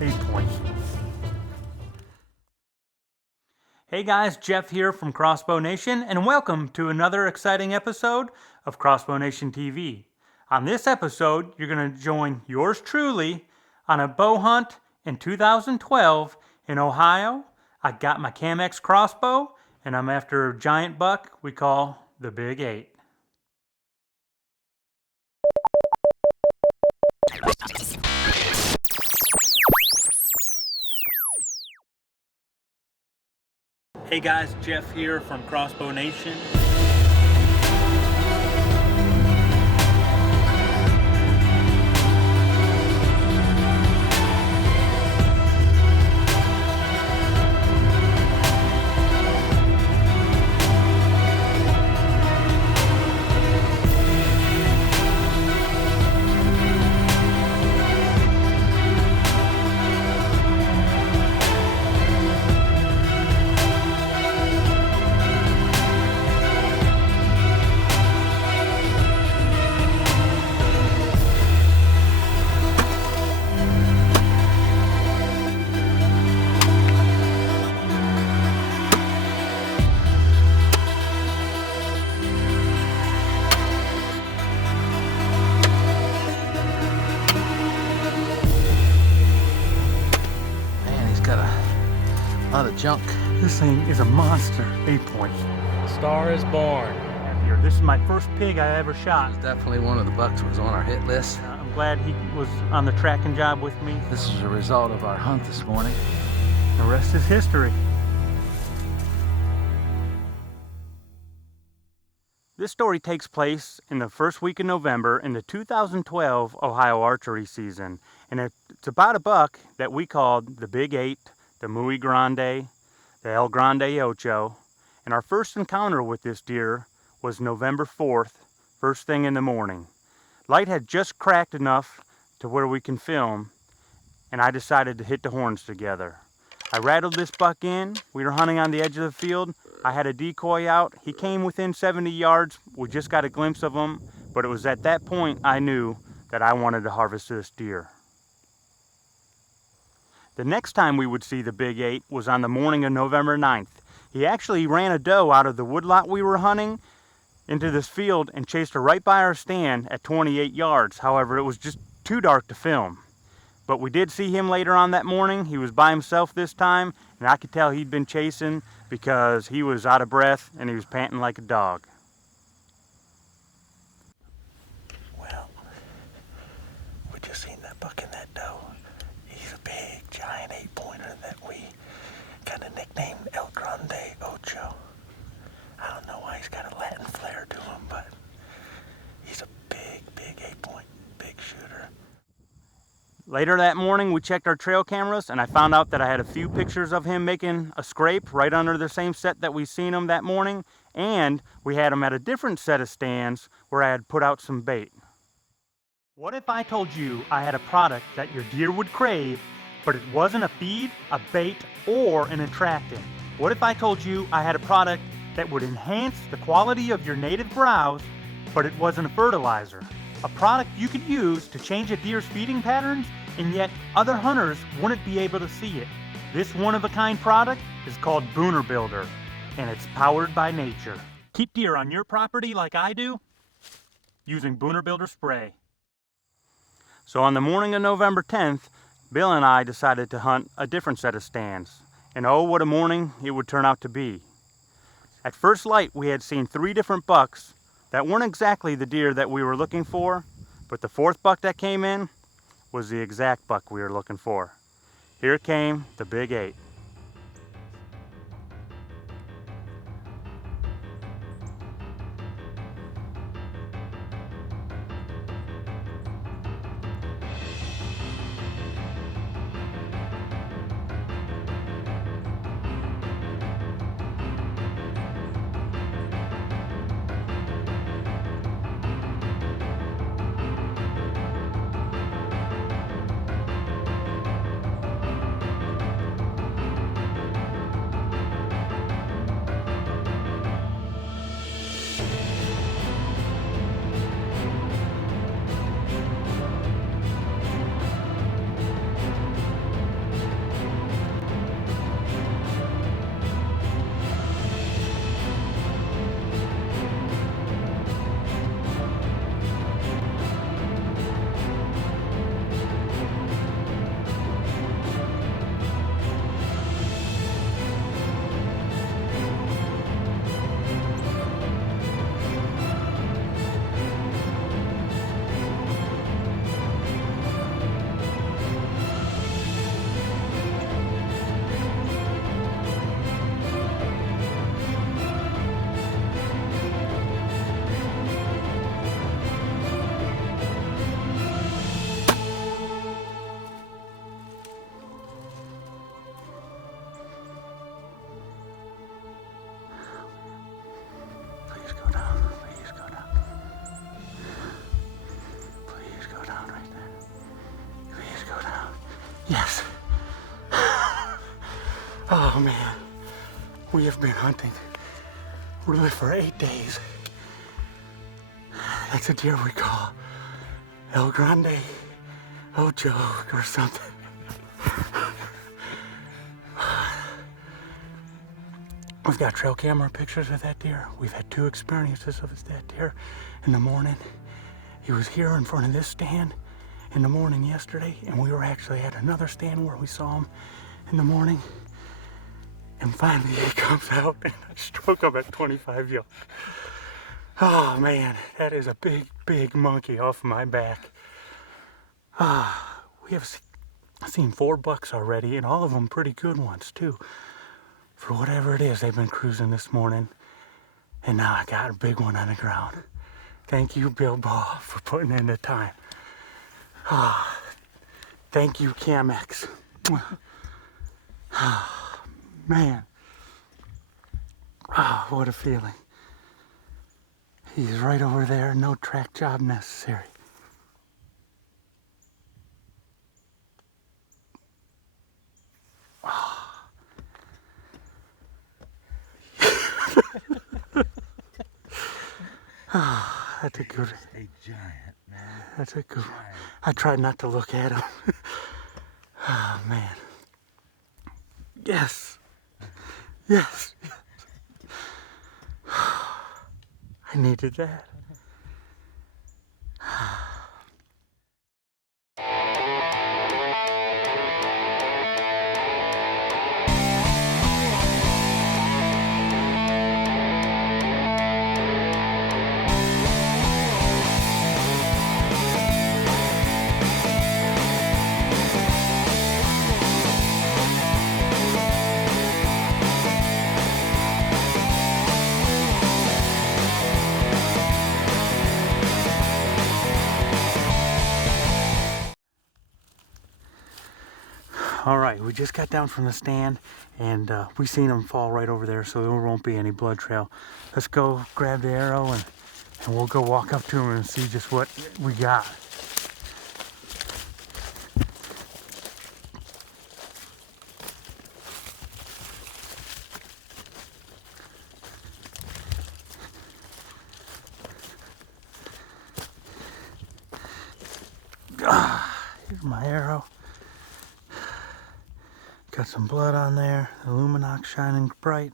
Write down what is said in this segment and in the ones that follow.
8 points. Hey guys, Jeff here from Crossbow Nation, and welcome to another exciting episode of Crossbow Nation TV. On this episode, you're going to join yours truly on a bow hunt in 2012 in Ohio. I got my Cam-X crossbow, and I'm after a giant buck we call the Big 8. Hey guys, Jeff here from Crossbow Nation. A lot of junk. This thing is a monster. 8 points. Star is born. This is my first pig I ever shot. It's definitely one of the bucks that was on our hit list. I'm glad he was on the tracking job with me. This is a result of our hunt this morning. The rest is history. This story takes place in the first week of November in the 2012 Ohio archery season. And it's about a buck that we called the Big 8, the Muy Grande, the El Grande Ocho. And our first encounter with this deer was November 4th, first thing in the morning. Light had just cracked enough to where we can film, and I decided to hit the horns together. I rattled this buck in. We were hunting on the edge of the field. I had a decoy out. He came within 70 yards. We just got a glimpse of him, but it was at that point I knew that I wanted to harvest this deer. The next time we would see the Big 8 was on the morning of November 9th. He actually ran a doe out of the woodlot we were hunting into this field and chased her right by our stand at 28 yards. However, it was just too dark to film. But we did see him later on that morning. He was by himself this time, and I could tell he'd been chasing because he was out of breath and he was panting like a dog. Well, we just seen that buck and that doe. He's a big, giant 8-pointer that we kind of nicknamed El Grande Ocho. I don't know why he's got a Latin flair to him, but he's a big, big 8-point, big shooter. Later that morning, we checked our trail cameras, and I found out that I had a few pictures of him making a scrape right under the same set that we seen him that morning, and we had him at a different set of stands where I had put out some bait. What if I told you I had a product that your deer would crave, but it wasn't a feed, a bait, or an attractant? What if I told you I had a product that would enhance the quality of your native browse, but it wasn't a fertilizer? A product you could use to change a deer's feeding patterns, and yet other hunters wouldn't be able to see it. This one-of-a-kind product is called Booner Builder, and it's powered by nature. Keep deer on your property like I do, using Booner Builder spray. So on the morning of November 10th, Bill and I decided to hunt a different set of stands. And oh, what a morning it would turn out to be. At first light, we had seen 3 different bucks that weren't exactly the deer that we were looking for, but the 4th buck that came in was the exact buck we were looking for. Here came the Big 8. Yes. Oh man, we have been hunting really for 8 days. That's a deer we call El Grande Ocho or something. We've got trail camera pictures of that deer. We've had 2 experiences of that deer. In the morning, he was here in front of this stand in the morning yesterday, and we were actually at another stand where we saw him in the morning. And finally he comes out and I struck him at 25 yards. Oh man, that is a big, big monkey off my back. We have seen 4 bucks already, and all of them pretty good ones too. For whatever it is, they've been cruising this morning. And now I got a big one on the ground. Thank you, Bill Ball, for putting in the time. Thank you, Camex. Man. What a feeling. He's right over there, no track job necessary. That's a good one. A giant, man. That's a good one. I tried not to look at him. Oh, man. Yes. Yes. I needed that. All right, we just got down from the stand, and we seen him fall right over there, so there won't be any blood trail. Let's go grab the arrow, and we'll go walk up to him and see just what we got. Here's my arrow. Got some blood on there, the Luminox shining bright.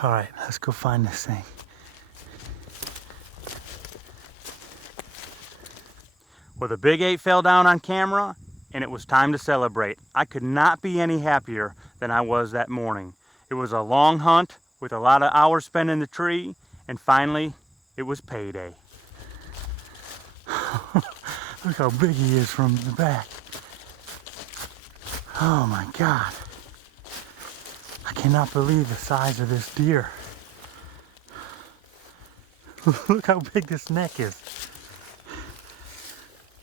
All right, let's go find this thing. Well, the big 8 fell down on camera, and it was time to celebrate. I could not be any happier than I was that morning. It was a long hunt with a lot of hours spent in the tree, and finally, it was payday. Look how big he is from the back. Oh my God. I cannot believe the size of this deer. Look how big this neck is.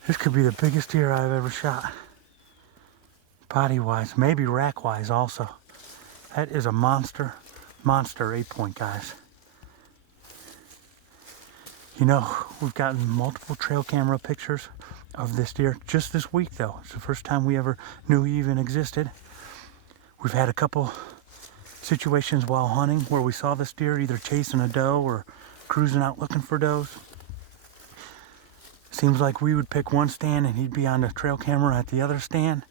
This could be the biggest deer I've ever shot. Body-wise, maybe rack-wise also. That is a monster 8-point, guys. You know, we've gotten multiple trail camera pictures of this deer just this week, though. It's the first time we ever knew he even existed. We've had a couple situations while hunting where we saw this deer either chasing a doe or cruising out looking for does. Seems like we would pick one stand and he'd be on the trail camera at the other stand.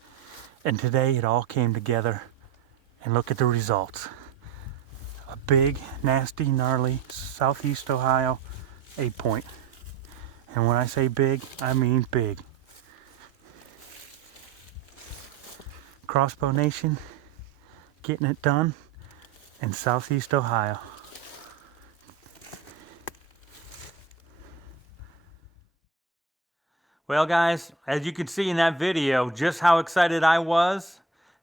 And today it all came together, and look at the results. A big, nasty, gnarly Southeast Ohio 8-point. And when I say big, I mean big. Crossbow Nation getting it done in Southeast Ohio. Well, guys, as you can see in that video, just how excited I was.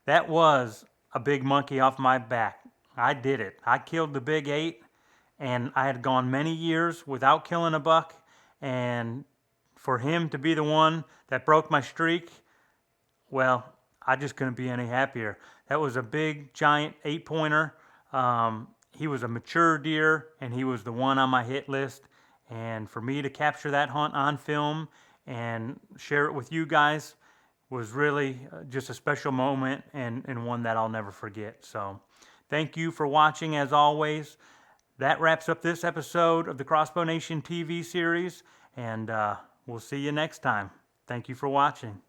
That was a big monkey off my back. I did it. I killed the big 8, and I had gone many years without killing a buck, and for him to be the one that broke my streak, well, I just couldn't be any happier. That was a big, giant 8-pointer. He was a mature deer, and he was the one on my hit list. And for me to capture that hunt on film and share it with you guys was really just a special moment and one that I'll never forget. So thank you for watching as always. That wraps up this episode of the Crossbow Nation TV series, and we'll see you next time. Thank you for watching.